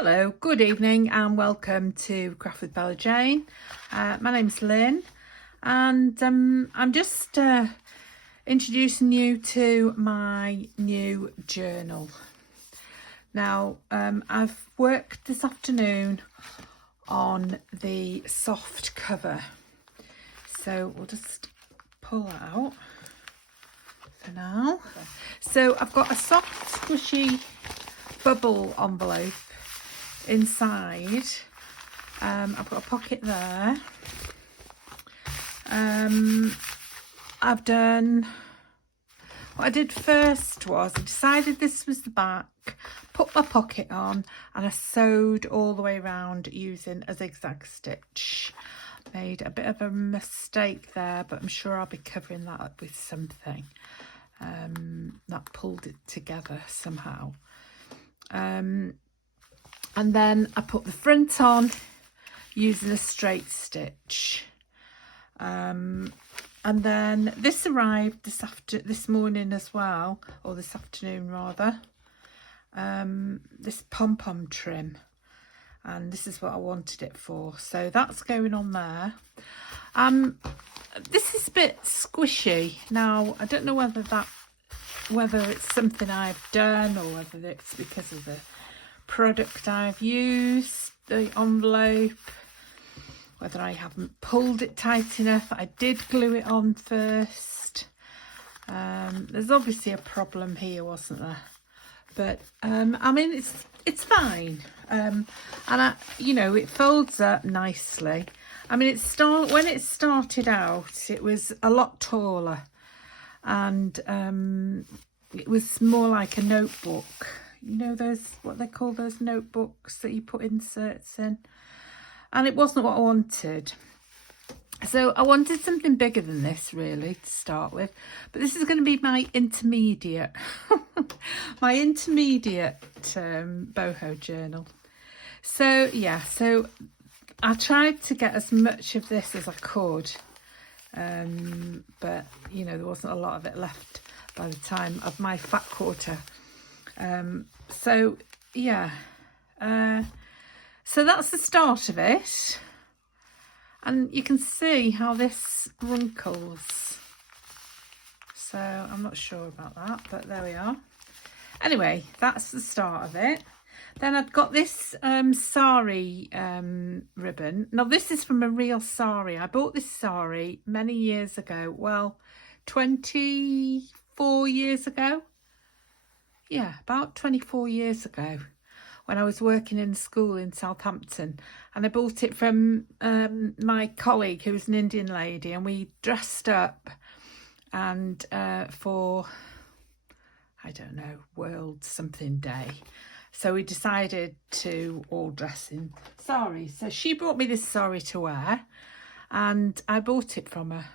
Hello, good evening and welcome to Craft with Bella Jane. My name's Lynn and I'm just introducing you to my new journal. Now I've worked this afternoon on the soft cover, so we'll just pull that out for now. So I've got a soft squishy bubble envelope inside. I've got a pocket there. I've done, what I did first was I decided this was the back, put my pocket on, and I sewed all the way around using a zigzag stitch. Made a bit of a mistake there, but I'm sure I'll be covering that up with something that pulled it together somehow. And then I put the front on using a straight stitch. And then this arrived this morning as well, or this afternoon rather. This pom-pom trim, and this is what I wanted it for. So that's going on there. This is a bit squishy. Now I don't know whether it's something I've done or whether it's because of the product I've used, the envelope, whether I haven't pulled it tight enough. I did glue it on first. There's obviously a problem here, wasn't there? But I mean, it's fine. And it folds up nicely. I mean, when it started out, it was a lot taller, and it was more like a notebook. You know, those, what they call those notebooks that you put inserts in, and it wasn't what I wanted. So I wanted something bigger than this really to start with, but this is going to be my intermediate my intermediate boho journal. So yeah, so I tried to get as much of this as I could, but you know, there wasn't a lot of it left by the time of my fat quarter. So yeah, so that's the start of it, and you can see how this wrinkles, so I'm not sure about that, but there we are. Anyway, that's the start of it. Then I've got this sari ribbon. Now this is from a real sari. I bought this sari many years ago, well 24 years ago. Yeah, about 24 years ago, when I was working in school in Southampton, and I bought it from my colleague who was an Indian lady, and we dressed up and for, I don't know, World something day. So we decided to all dress in saris. So she brought me this sari to wear, and I bought it from her,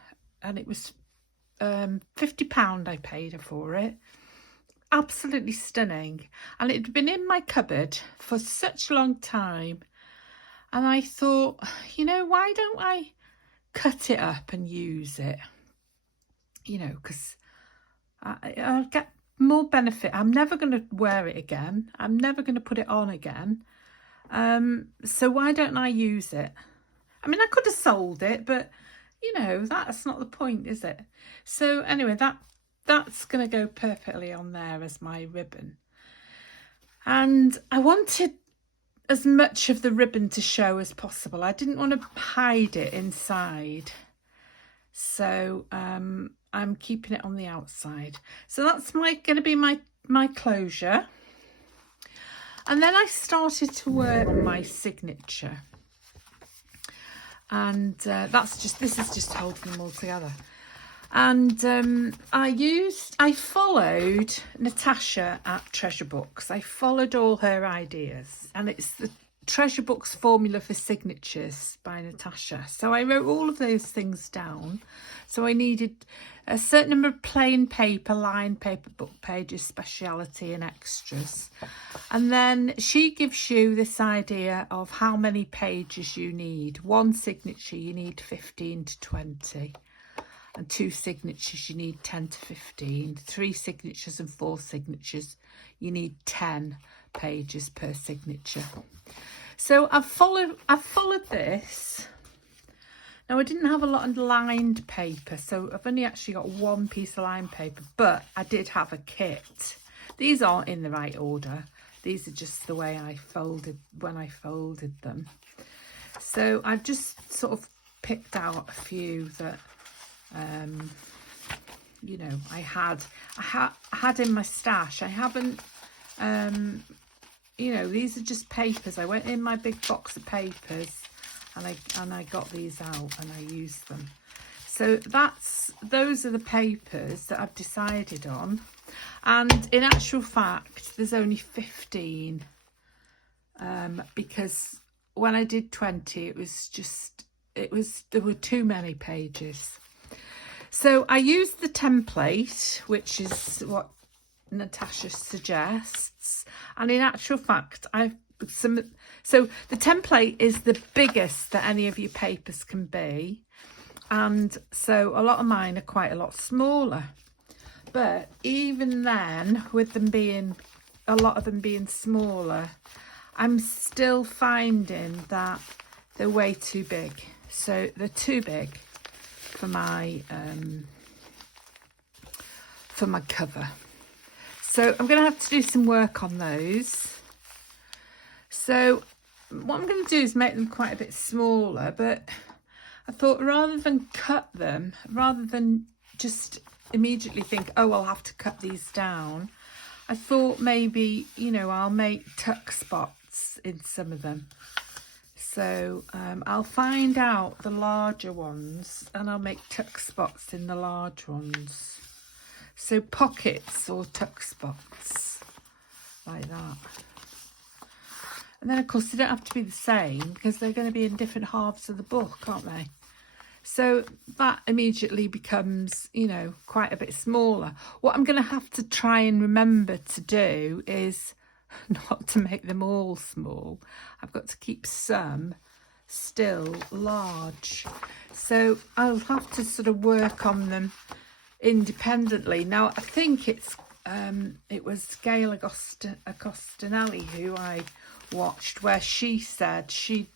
and it was £50 I paid her for it. Absolutely stunning, and it had been in my cupboard for such a long time, and I thought, you know, why don't I cut it up and use it, you know, because I'll get more benefit. I'm never going to wear it again, I'm never going to put it on again, so why don't I use it? I mean, I could have sold it, but you know, that's not the point, is it? So anyway, that's going to go perfectly on there as my ribbon. And I wanted as much of the ribbon to show as possible. I didn't want to hide it inside. So I'm keeping it on the outside. So that's going to be my closure. And then I started to work on my signature. And this is just holding them all together. And I followed Natasha at Treasure Books. I followed all her ideas, and it's the Treasure Books formula for signatures by Natasha. So I wrote all of those things down. So I needed a certain number of plain paper, lined paper, book pages, speciality and extras. And then she gives you this idea of how many pages you need. One signature, you need 15 to 20. And 2 signatures, you need 10 to 15. 3 signatures and 4 signatures, you need 10 pages per signature. So I've followed this. Now I didn't have a lot of lined paper, so I've only actually got one piece of lined paper, but I did have a kit. These aren't in the right order. These are just the way I folded when I folded them. So I've just sort of picked out a few that you know, I had in my stash. I haven't you know, these are just papers. I went in my big box of papers and I got these out and I used them. So those are the papers that I've decided on. And in actual fact, there's only 15 because when I did 20, there were too many pages. So I used the template, which is what Natasha suggests, and in actual fact so the template is the biggest that any of your papers can be, and so a lot of mine are quite a lot smaller, but even then, with them being a lot of them being smaller, I'm still finding that they're way too big. So they're too big for my cover. So I'm going to have to do some work on those. So what I'm going to do is make them quite a bit smaller, but I thought rather than cut them, rather than just immediately think, oh, I'll have to cut these down, I thought maybe, you know, I'll make tuck spots in some of them. So I'll find out the larger ones and I'll make tuck spots in the large ones. So pockets or tuck spots like that. And then of course they don't have to be the same because they're going to be in different halves of the book, aren't they? So that immediately becomes, you know, quite a bit smaller. What I'm going to have to try and remember to do is not to make them all small. I've got to keep some still large. So I'll have to sort of work on them independently. Now I think it was Gail Agostinelli who I watched, where she said she,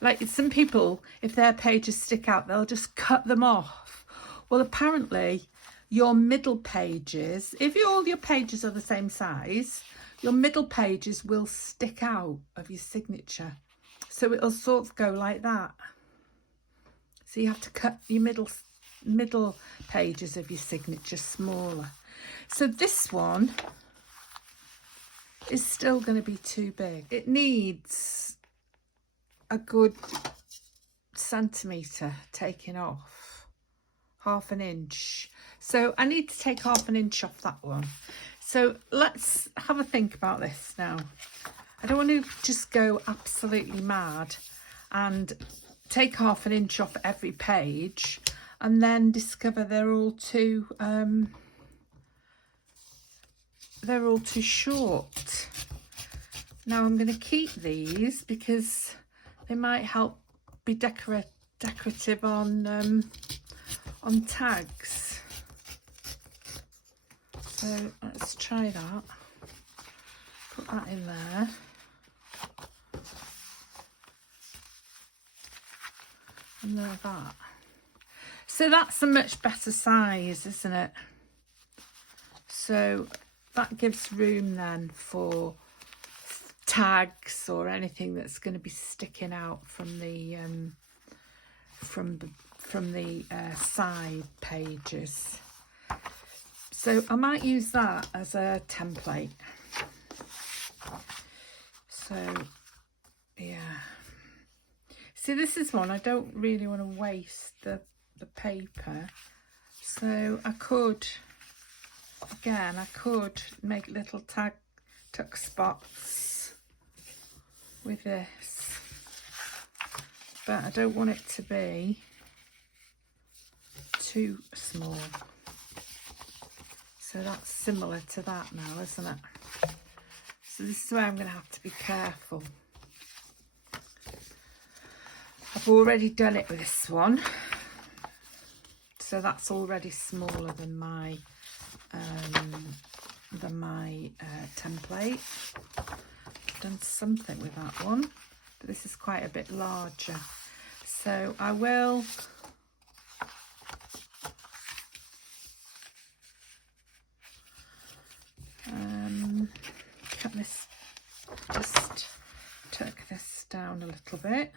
like, some people, if their pages stick out, they'll just cut them off. Well, apparently your middle pages, if all your pages are the same size, your middle pages will stick out of your signature. So it'll sort of go like that. So you have to cut your middle pages of your signature smaller. So this one is still going to be too big. It needs a good centimetre taken off, half an inch. So I need to take half an inch off that one. So let's have a think about this now. I don't want to just go absolutely mad and take half an inch off every page and then discover they're all too short. Now I'm going to keep these because they might help be decorative on tags. So let's try that. Put that in there. And like that. So that's a much better size, isn't it? So that gives room then for tags or anything that's going to be sticking out from the side pages. So I might use that as a template. So yeah. See, this is one I don't really want to waste the paper. So I could, again, I could make little tuck spots with this, but I don't want it to be too small. So that's similar to that now, isn't it? So this is where I'm going to have to be careful. I've already done it with this one. So that's already smaller than my template. I've done something with that one, but this is quite a bit larger. So I will cut this, just tuck this down a little bit.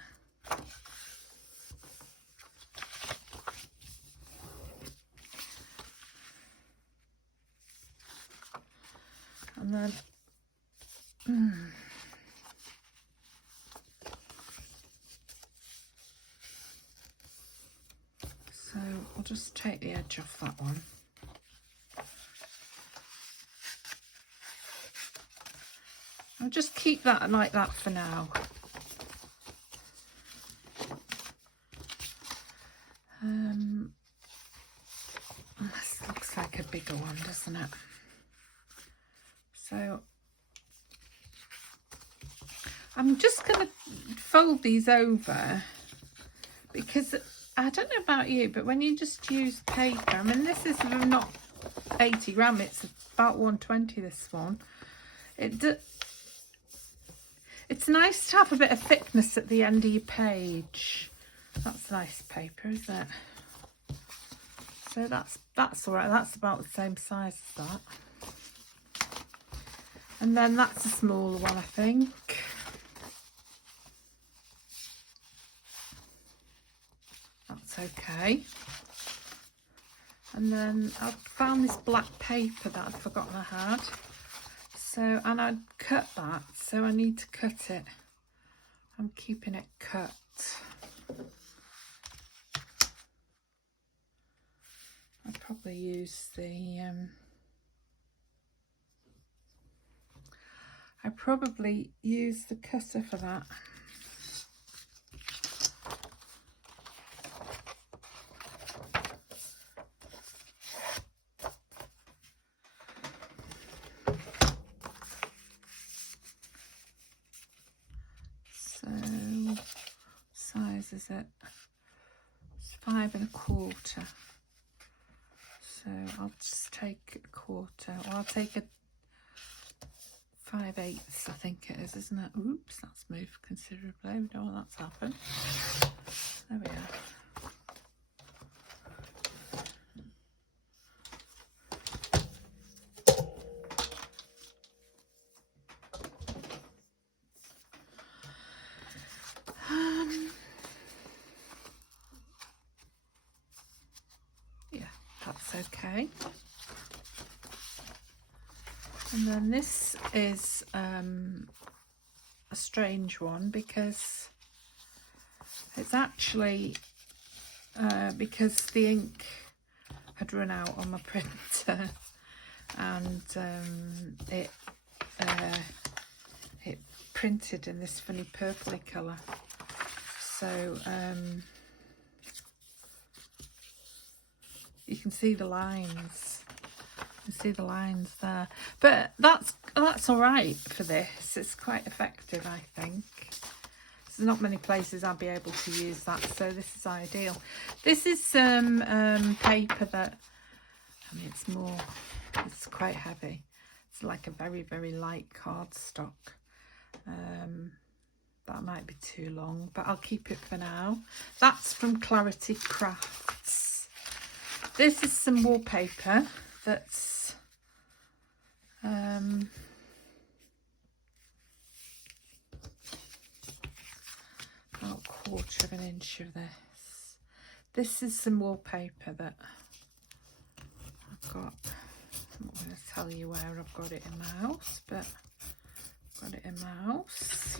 And then so I'll just take the edge off that one. I'll just keep that like that for now. This looks like a bigger one, doesn't it? So I'm just going to fold these over, because I don't know about you, but when you just use paper, I mean, this is not 80 gram, it's about 120, this one. It's nice to have a bit of thickness at the end of your page. That's nice paper, isn't it? So that's all right. That's about the same size as that. And then that's a smaller one, I think. That's okay. And then I found this black paper that I'd forgotten I had. So, and I'd cut that, so I need to cut it. I'm keeping it cut. I'll probably use the cutter for that. So, size is it? It's 5 1/4. So I'll just take a quarter, or I'll take a 5/8, I think it is, isn't it? Oops, that's moved considerably. We don't want that to happen. There we are. That's okay. And then this is a strange one, because it's actually because the ink had run out on my printer, and it printed in this funny purpley colour. So you can see the lines. You see the lines there, but that's all right for this. It's quite effective, I think. There's not many places I'll be able to use that, so this is ideal. This is some paper that, I mean, it's quite heavy. It's like a very, very light cardstock. That might be too long, but I'll keep it for now. That's from Clarity Crafts. This is some wallpaper that's about 1/4 of an inch of this. This is some wallpaper that I've got. I'm not going to tell you where I've got it in my house, but I've got it in my house.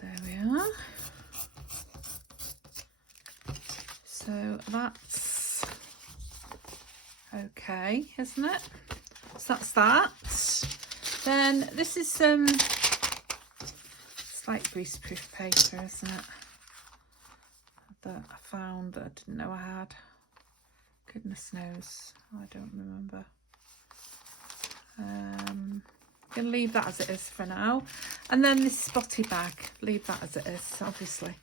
There we are. So that's okay, isn't it? So that's that. Then this is some slight greaseproof paper, isn't it? That I found that I didn't know I had. Goodness knows, I don't remember. I'm gonna leave that as it is for now. And then this spotty bag, leave that as it is, obviously.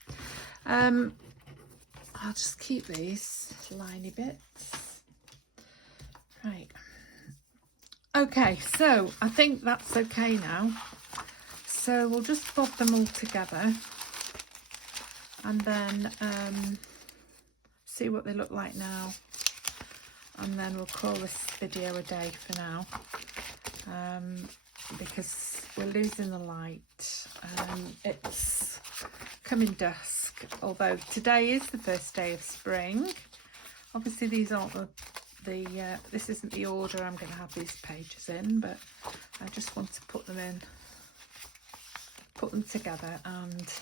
I'll just keep these liney bits. Right. Okay, so I think that's okay now. So we'll just bob them all together and then see what they look like now. And then we'll call this video a day for now, because we're losing the light. It's coming dusk, although today is the first day of spring. Obviously these aren't this isn't the order I'm going to have these pages in, but I just want to put them together and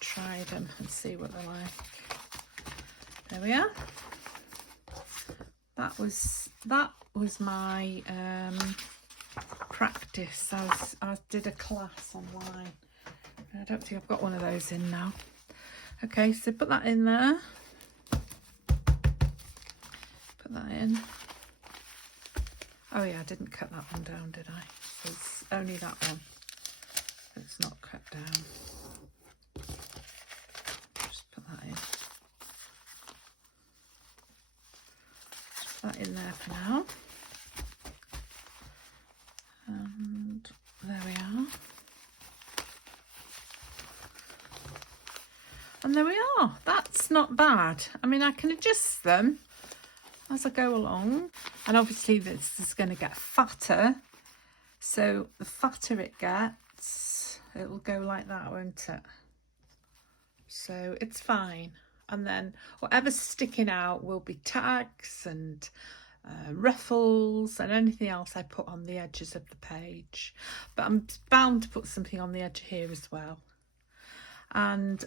try them and see what they're like. There we are. That was my practice. I did a class online. I don't think I've got one of those in now. Okay, so put that in there. Put that in. Oh yeah, I didn't cut that one down, did I? So it's only that one that's not cut down. Just put that in. That in there for now, and there we are, and there we are. That's not bad. I mean, I can adjust them as I go along, and obviously this is going to get fatter, so the fatter it gets, it will go like that, won't it? So it's fine. And then whatever's sticking out will be tags and ruffles and anything else I put on the edges of the page. But I'm bound to put something on the edge here as well. And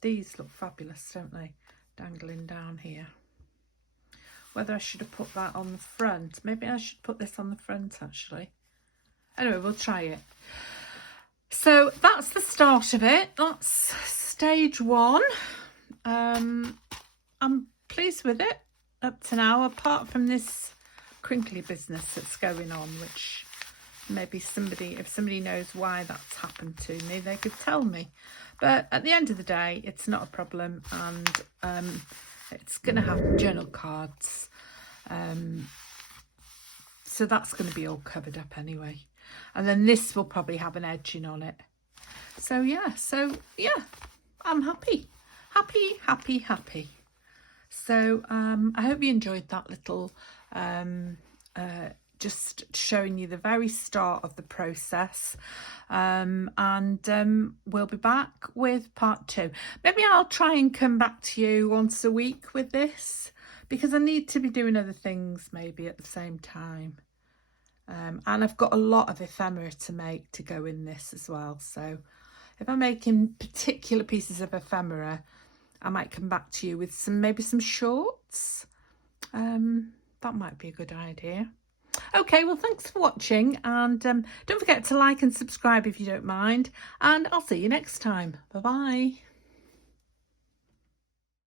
these look fabulous, don't they? Dangling down here. Whether I should have put that on the front. Maybe I should put this on the front actually. Anyway, we'll try it. So that's the start of it. That's stage one. I'm pleased with it up to now, apart from this crinkly business that's going on, which maybe if somebody knows why that's happened to me, they could tell me. But at the end of the day, it's not a problem, and it's going to have journal cards, so that's going to be all covered up anyway. And then this will probably have an edging on it. So yeah, I'm happy. So I hope you enjoyed that little just showing you the very start of the process, and we'll be back with part 2. Maybe I'll try and come back to you once a week with this, because I need to be doing other things maybe at the same time. And I've got a lot of ephemera to make to go in this as well. So if I'm making particular pieces of ephemera, I might come back to you with maybe some shorts. That might be a good idea. Okay, well, thanks for watching, and don't forget to like and subscribe if you don't mind, and I'll see you next time. Bye bye.